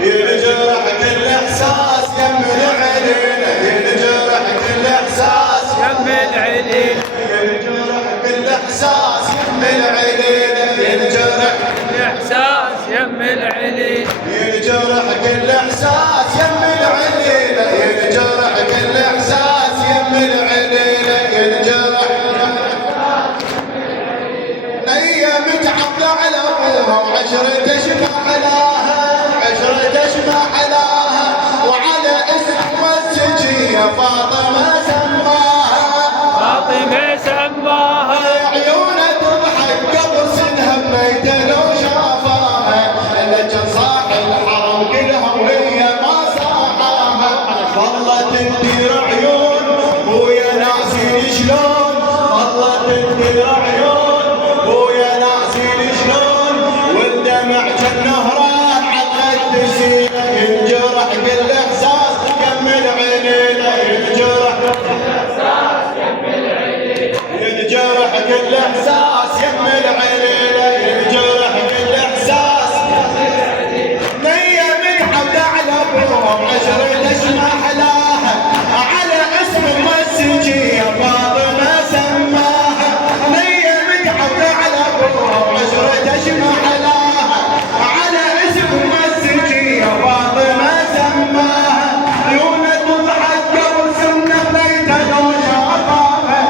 ينجرح كل احساس يم العليل، ينجرح كل احساس يم العليل، ينجرح كل احساس يم العليل، ينجرح كل احساس يم العليل، ينجرح كل احساس يم العليل، ينجرح كل احساس يم العليل، ينجرح نية متعبدة على ابوها وعشرة اشبه حلاها، عشرة اشبه حلاها، وعلى اسم السجية فاطمة سماها، فاطمة سماها، عيونها تضحك قبل سنها بميتة لو شافاها، لكن صاح الحرم كلها وهي ما صاحاها، والله تندير عيون ويا ناسين شلون، والله تندير عيون ويا ناسين شلون، والدمع كالنهران عقد تسيله، ينجرح كل احساس يم العليله، ينجرح ينجرح كل احساس يم العليله، ينجرح كل احساس، نية متعبدة على ابوها وعشرة اشمع حلاها، على اسم المسجية فاطمة سماها، نية متعبدة على ابوها وعشرة اشمع حلاها، على اسم المسجية فاطمة سماها، عيونها تضحك قبل سنة بيتها لو شافاها،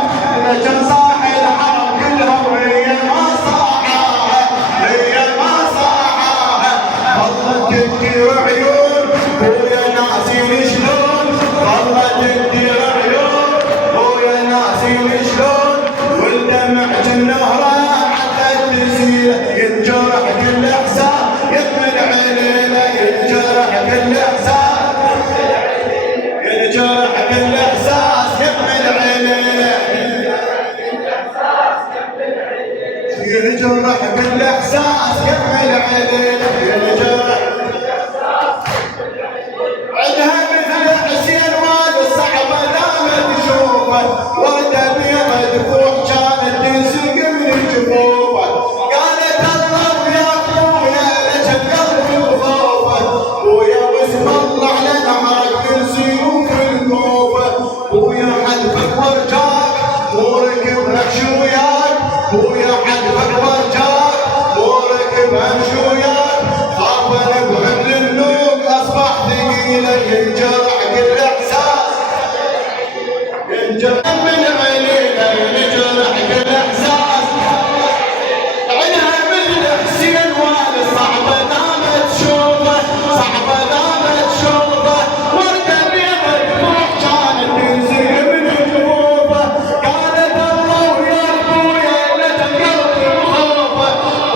لكن صاح الحرم كلها وهي ما صاحاها، هي ما صاحاها، والله تدير عيون ويا ناسين شلون، والله تدير عيون ويا ناسين شلون، والدمع كالنهران عقد تسيله، ينجرح كل احساس يم العليله، ينجرح كل احساس، ينجرح كل احساس يم العليله، ينجرح كل احساس يم العليله، ينجرح عدها مثل حسين والد صعبه دامت تشوفه، ورده بيضه دفوح كانت تنسق من جفوفه، قالت الله ويا ابويا لجل قلبي وخوفه، ويا واسم الله على نهرك من سيوف الكوفه، ويا حلفك ورجاك مو ركب امشي وياك، ويا حلفك ورجاك مو ركب امشي وياك، خاف انا بحمل النوق اصبح ثقيله، ينجرح كل احساس ينجرح من عينينا، ينجرح كل احساس، عينها مثل حسين والد صعبه دامت تشوفه، صعبه دامت تشوفه، ورده بيضه دموع كانت تنزل من جفوفه، قالت الله ويا ابويا لا تقلبي وخوفه،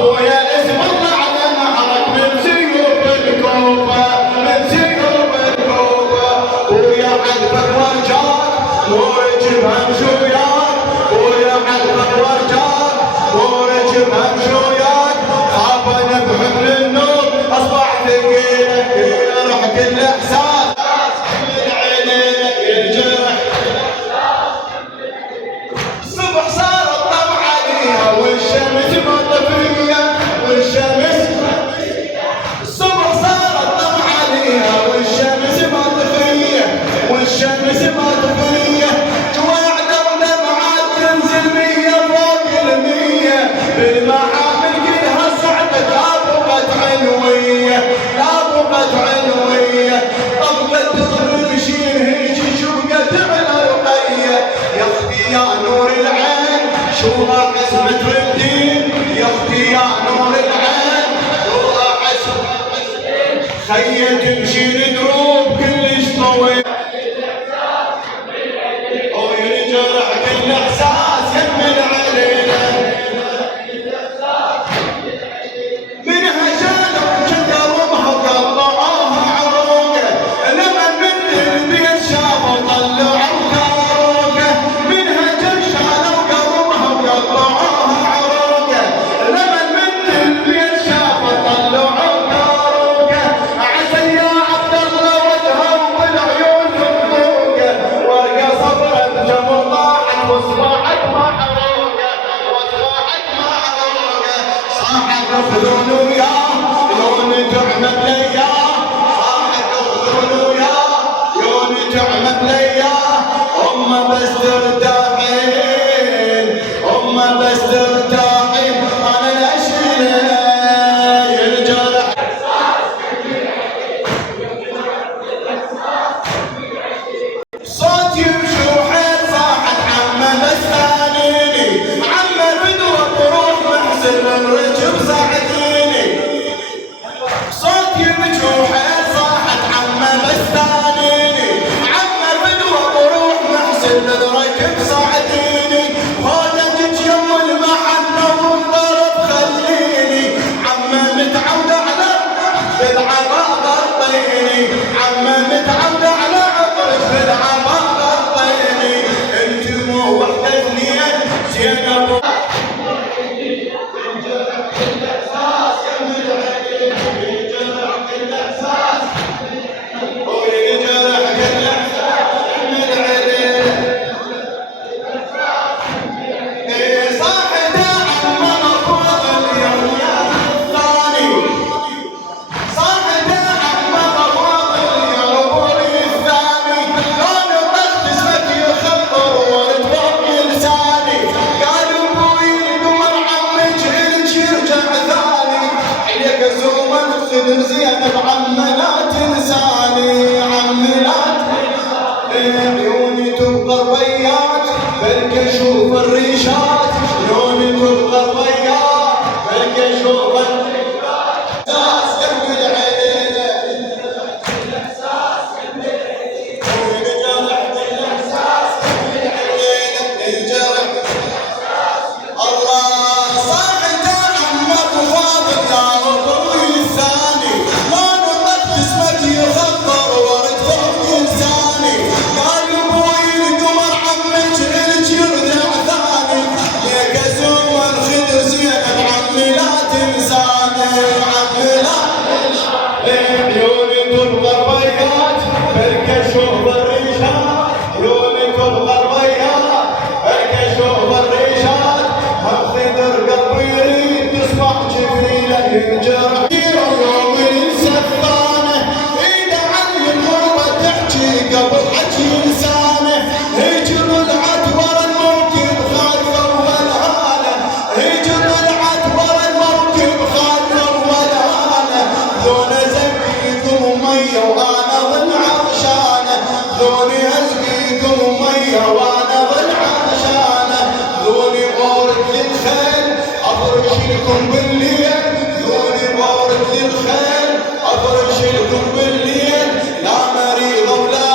ويا اسم الله على نهرك من سيوف الكوفه، من سيوف الكوفه، ويا حلفك ورجاك ورجب امشي وياك، ويا حلفك ورجاك ورجب امشي وياك، خاف انا بحمل النوم اصبح ثقيله، ينجرح كل احساس من عينينا، ينجرح الصبح صار الطمع عليها والشمس مطفيه، والشمس الصبح صار الطمع عليها والشمس مطفيه، والشمس مطفيه، جواع دمعات تنزل مية فوق المية، بالمحامل كلها صعدت لابقت علويه، لابقت علويه، طبقت تضرب شين هيك شبقت على رقيه، يا اختي يا نور العين شوها عزمة الدين، يا اختي يا نور العين شوها عزمة الدين، خيّ تمشي دروب كلش طويل، وينجرح كل احساس يم العليله، منها شالوا شجربها وقطعوها عروقه، لما من البيت شافوا طلعوا كاروقه، منها شالوا قربها وقطعوها عروقه، لما من البيت شافوا طلعوا كاروقه، عسل يا عبد الله وجهه وبالعيون مطلوقه، ورقه صفرا بجمر طاحت واصبع وينجرح كل احساس من عليه. صاحته عمر فوق اليوم الثاني، صاحته عمر فوق اليوم الثاني، لون الضغط اسمك يخبر ورد فوق لساني، قال ابوي دمر عمك الك يرجع ثاني، عليك زوم الخدم زينب عم لا تنساني، عم لا عيوني تبقى ربيات بلك اشوف الريشات، عيوني تبقى ربيات بلك اشوف الريشات. احساس يم العيله وينجرح بالاحساس يم العيله ينجرح. الله صاحته عمك وفاضل لا ابوي الثاني، لون الضغط اسمك يخبر ورد فوق لساني، قال ابوي القمر عمك الك يرجع ثاني، ليك ازوم الخدر زينب عمي لا تنساني، عمي لا عيوني تبقى ربيات بلك اشوف الريشات، عيوني تبقى ربيات بلك اشوف الريشات، هم خدر قلبي يريد تصبح جبريله ينجرح يوم ينسى الثاني، ايده علي الغربه تحكي قبل حكي لسانه، هيج طلعت ورا الموكب خايفه والهانه، هيج طلعت ورا الموكب خايفه والهانه، ذولا زقيكم ميه وانا ظل عطشانه، ذولي ازقيكم ميه وانا ظل عطشانه، ذولي بورد للخيل افرش لكم بالليل، ذولي بورد للخيل افرش لكم بالليل، لا مريضه ولا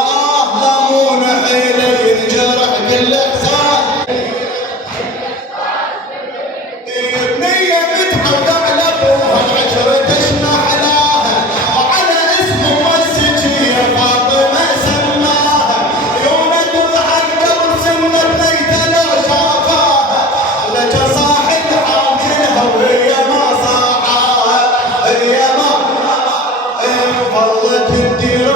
لا مو نحيله ينجرح كل احساس. بنيه متعود على ابوها العشره تشمع لها، وعلى اسم مسجيه فاطمه سماها، عيونه تضحك قبل سنه بنيته لو شافاها، لك صاحي العاملها وهي ما صاحاها، هي ما ظلت تدير